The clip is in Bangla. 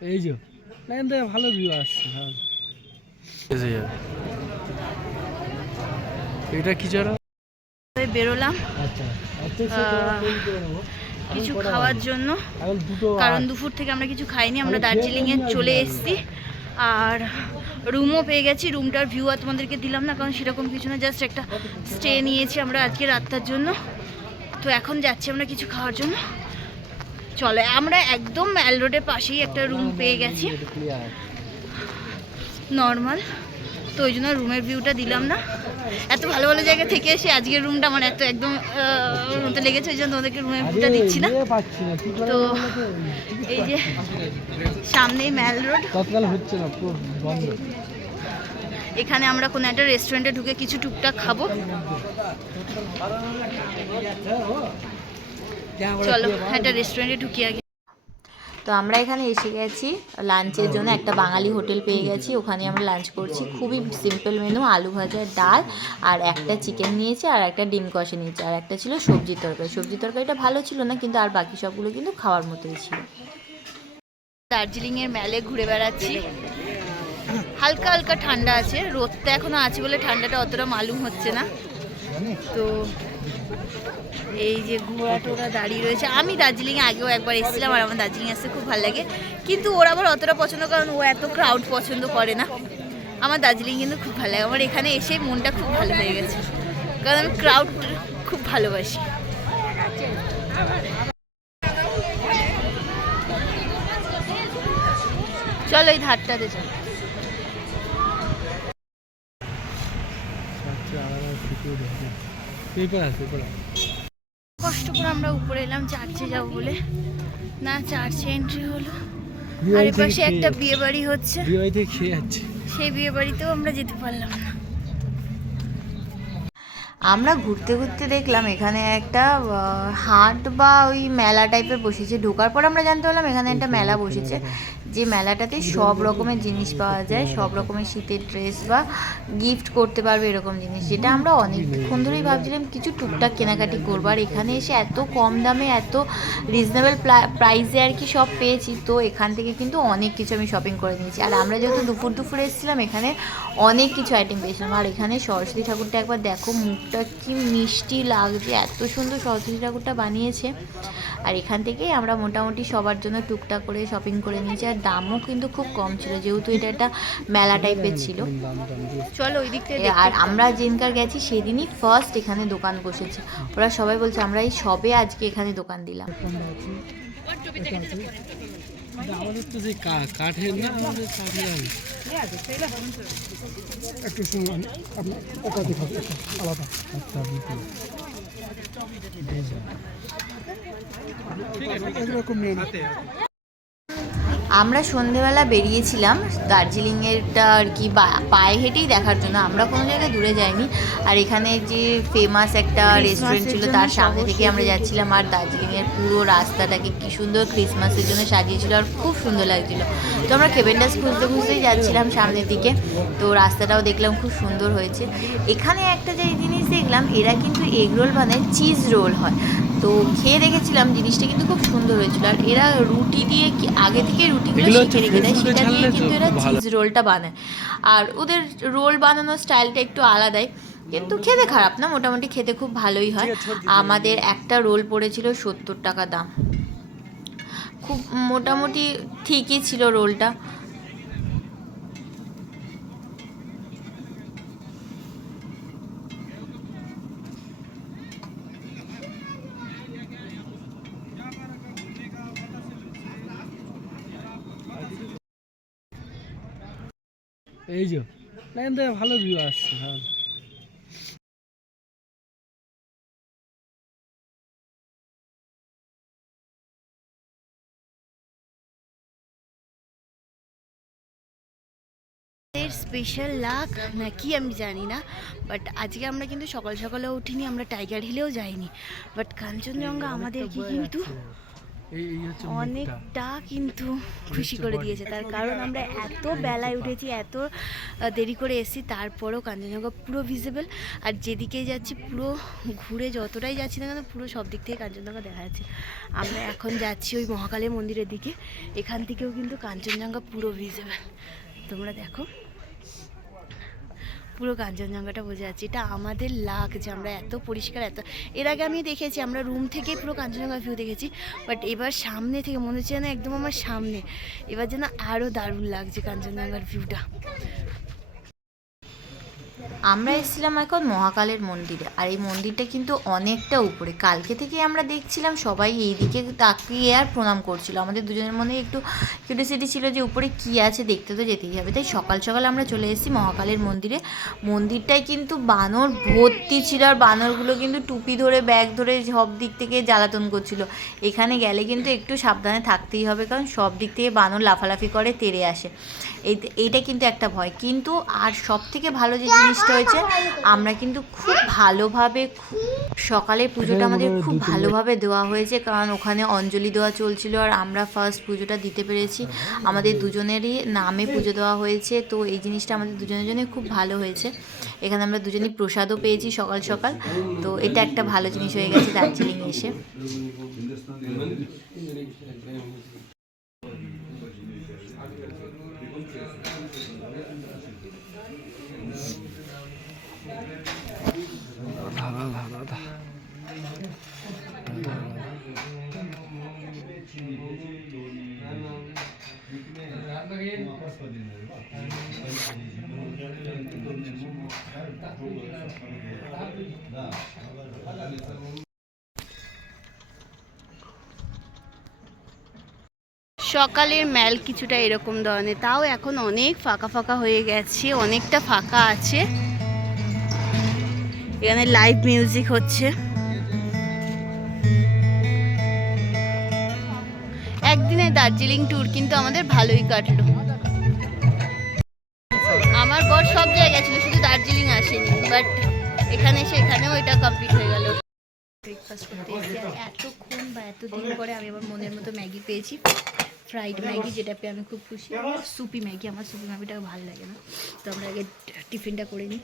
এই যে না এখান থেকে ভালো ভিউ আসছে হ্যাঁ। এটা কি হয়ে বেরোলাম। আচ্ছা কিছু খাওয়ার জন্য। কারণ দুপুর থেকে আমরা কিছু খাইনি আমরা দার্জিলিংয়ে চলে এসেছি। আর রুমও পেয়ে গেছি রুমটার ভিউ আর তোমাদেরকে দিলাম না কারণ সেরকম কিছু না জাস্ট একটা স্টে নিয়েছি আমরা আজকে রাতটার জন্য। তো এখন যাচ্ছি আমরা কিছু খাওয়ার জন্য। চলো আমরা একদম ম্যাল রোডের পাশেই একটা রুম পেয়ে গেছি। নর্মাল তো ওই জন্য রুমের ভিউটা দিলাম না। এত ভালো ভালো জায়গা থেকে এসে আজকের রুমটা আমার এত একদম রুমটা লেগেছে ওই জন্য তোমাদেরকে রুমের ভিউটা দিচ্ছি না। তো এই যে সামনেই ম্যাল রোড। হচ্ছে না এখানে আমরা কোনো একটা রেস্টুরেন্টে ঢুকে কিছু টুকটাক খাব। চলো একটা রেস্টুরেন্টে ঢুকি আগে। তো আমরা এখানে এসে গেছি লাঞ্চের জন্য একটা বাঙালি হোটেল পেয়ে গেছি ওখানে আমরা লাঞ্চ করছি। খুবই সিম্পল মেনু আলু ভাজা ডাল আর একটা চিকেন নিয়েছি আর একটা ডিম কষে নিয়েছি আর একটা ছিল সবজির তরকারি। সবজির তরকারিটা ভালো ছিল না কিন্তু আর বাকি সবগুলো কিন্তু খাওয়ার মতোই ছিল। দার্জিলিংয়ের মেলে ঘুরে বেড়াচ্ছি। হালকা হালকা ঠান্ডা আছে রোদটা এখনও আছে বলে ঠান্ডাটা অতটা মালুম হচ্ছে না। তো এই যে ঘোড়া টোড়া দাঁড়িয়ে রয়েছে। আমি দার্জিলিংয়ে আগেও একবার এসেছিলাম আর আমার দার্জিলিং আসতে খুব ভালো লাগে। কিন্তু ওর আবার অতটা পছন্দ কারণ ও এত ক্রাউড পছন্দ করে না। আমার দার্জিলিং কিন্তু খুব ভালো লাগে। আমার এখানে এসে মনটা খুব ভালো হয়ে গেছে। কারণ আমি ক্রাউড খুব ভালোবাসি। চলো এই ধারটাতে চলো কষ্ট করে আমরা উপরে এলাম চার্চে যাব বলে। না চার্চে এন্ট্রি হলো। আর পাশে একটা বিয়ে বাড়ি হচ্ছে। বিয়ে খেয়ে সেই বিয়ে বাড়িতেও আমরা যেতে পারলাম না। আমরা ঘুরতে ঘুরতে দেখলাম এখানে একটা হাট বা ওই মেলা টাইপের বসেছে। ঢোকার পর আমরা জানতে পারলাম এখানে একটা মেলা বসেছে। যে মেলাটাতে সব রকমের জিনিস পাওয়া যায়, সব রকমের শীতের ড্রেস বা গিফট করতে পারবে এরকম জিনিস। যেটা আমরা অনেকক্ষণ ধরেই ভাবছিলাম, কিছু টুকটাক কেনাকাটি করব। আর এখানে এসে এত কম দামে, এত রিজনেবল প্রাইসে আর কি সব পেয়েছি। তো এখান থেকে কিন্তু অনেক কিছু আমি শপিং করে নিয়েছি। আর আমরা যেহেতু দুপুর দুপুরে এসেছিলাম, এখানে অনেক কিছু আইটেম পেয়েছিলাম। আর এখানে সরস্বতী ঠাকুরটা একবার দেখো মুখটা কি মিষ্টি লাগছে এত সুন্দর সরস্বতী ঠাকুরটা বানিয়েছে। আর এখান থেকেই আমরা মোটামুটি সবার জন্য টুকটাক করে শপিং করে নিয়েছি আর দামও কিন্তু খুব কম ছিল যেহেতু এটা একটা মেলা টাইপের ছিল। চলো ওই দিক থেকে আর আমরা যেদিনকার গেছি সেদিনই ফার্স্ট এখানে দোকান বসেছে। ওরা সবাই বলছে আমরা এই সবে আজকে এখানে দোকান দিলাম। আমাদের তো যে কাঠের না আমাদের কাঠের। একটু শুনুন আপনার ওটা দেখাবো আলাদা আচ্ছা বুঝলাম এরকম নেই আমরা সন্ধেবেলা বেরিয়েছিলাম দার্জিলিংয়েরটা আর কি বা- পায়ে হেঁটেই দেখার জন্য। আমরা কোনো জায়গায় দূরে যাইনি। আর এখানে যে ফেমাস একটা রেস্টুরেন্ট ছিল তার সামনে থেকে আমরা যাচ্ছিলাম আর দার্জিলিংয়ের পুরো রাস্তাটাকে কী সুন্দর ক্রিসমাসের জন্য সাজিয়েছিল আর খুব সুন্দর লাগছিল। তো আমরা কেবেন্ডাস খুঁজতে খুঁজতেই যাচ্ছিলাম সামনের দিকে। তো রাস্তাটাও দেখলাম খুব সুন্দর হয়েছে। এখানে একটা যে জিনিস দেখলাম এরা কিন্তু এগ রোল বানায় চিজ রোল হয়। তো খেয়ে দেখেছিলাম জিনিসটা কিন্তু খুব সুন্দর হয়েছিল। আর এরা রুটি দিয়ে কি- আগে থেকে রুটিগুলো শিখে রেখে দেয় সেটা দিয়ে কিন্তু এরা চিজ রোলটা বানায়। আর ওদের রোল বানানোর স্টাইলটা একটু আলাদাই কিন্তু খেতে খারাপ না মোটামুটি খেতে খুব ভালোই হয়। আমাদের একটা রোল পড়েছিল সত্তর টাকা দাম। খুব মোটামুটি ঠিকই ছিল রোলটা। এই যে না এখান থেকে ভালো ভিউ আসছে হ্যাঁ। স্পেশাল লাক নাকি আমি জানি না বাট আজকে আমরা কিন্তু সকাল সকালে উঠিনি আমরা টাইগার হিলেও যাইনি। বাট কাঞ্চনজঙ্ঘা আমাদেরকে কিন্তু অনেকটা কিন্তু খুশি করে দিয়েছে। তার কারণ আমরা এত বেলায় উঠেছি এত দেরি করে এসেছি তারপরেও কাঞ্চনজঙ্ঘা পুরো ভিজিবল আর যেদিকেই যাচ্ছি পুরো ঘুরে যতটাই যাচ্ছি না কেন পুরো সব দিক থেকে কাঞ্চনজঙ্ঘা দেখা যাচ্ছে। আমরা এখন যাচ্ছি ওই মহাকালী মন্দিরের দিকে। এখান থেকেও কিন্তু কাঞ্চনজঙ্ঘা পুরো ভিজিবল তোমরা দেখো। পুরো কাঞ্চনজঙ্ঘাটা বোঝা যাচ্ছে। এটা আমাদের লাগ যে আমরা এত পরিষ্কার, এত এর আগে আমি দেখেছি, আমরা রুম থেকে পুরো কাঞ্চনজঙ্ঘা ভিউ দেখেছি বাট এবার সামনে থেকে মনে হচ্ছে যেন একদম আমার সামনে। এবার যেন আরও দারুণ লাগছে কাঞ্চনজঙ্ঘার ভিউটা আমরা এসেছিলাম এখন মহাকালের মন্দিরে, আর এই মন্দিরটা কিন্তু অনেকটা উপরে। কালকে থেকে আমরা দেখছিলাম সবাই এই দিকে তাকিয়ে আর প্রণাম করছিল। আমাদের দুজনের মনে একটু কিউরিয়াসিটি ছিল যে উপরে কি আছে দেখতে তো যেতেই হবে। তাই সকাল সকাল আমরা চলে এসেছি মহাকালের মন্দিরে। মন্দিরটায় কিন্তু বানর ভর্তি ছিল, আর বানরগুলো কিন্তু টুপি ধরে, ব্যাগ ধরে সব দিক থেকে জ্বালাতন করছিল। এখানে গেলে কিন্তু একটু সাবধানে থাকতেই হবে, কারণ সব দিক থেকে বানর লাফালাফি করে, তেড়ে আসে। এই, এইটা কিন্তু একটা ভয়। কিন্তু আর সব থেকে ভালো যে জিনিসটা হয়েছে। আমরা কিন্তু খুব ভালোভাবে সকালে পুজোটা আমাদের খুব ভালোভাবে দেওয়া হয়েছে কারণ ওখানে অঞ্জলি দেওয়া চলছিল আর আমরা ফার্স্ট পুজোটা দিতে পেরেছি। আমাদের দুজনেরই নামে পুজো দেওয়া হয়েছে তো এই জিনিসটা আমাদের দুজনের জন্য খুব ভালো হয়েছে। এখানে আমরা দুজনেই প্রসাদও পেয়েছি সকাল সকাল তো এটা একটা ভালো জিনিস হয়ে গেছে দার্জিলিং এসে। সকালের ম্যাল কিছুটা এরকম ধরনের। তাও এখন অনেক ফাঁকা ফাঁকা হয়ে গেছে, অনেকটা ফাঁকা আছে। এখানে লাইভ মিউজিক হচ্ছে। একদিনে দার্জিলিং ট্যুর কিন্তু আমাদের ভালোই কাটলো। এখানে সেখানে ওইটা কমপ্লিট হয়ে গেল। ব্রেকফাস্ট করতে এতক্ষণ বা এতদিন পরে আমি আমার মনের মতো ম্যাগি পেয়েছি। ফ্রাইড ম্যাগি যেটা পেয়ে আমি খুব খুশি। সুপি ম্যাগি, আমার সুপি ম্যাগিটা ভালো লাগে না। তো আমরা আগে টিফিনটা করে নিই।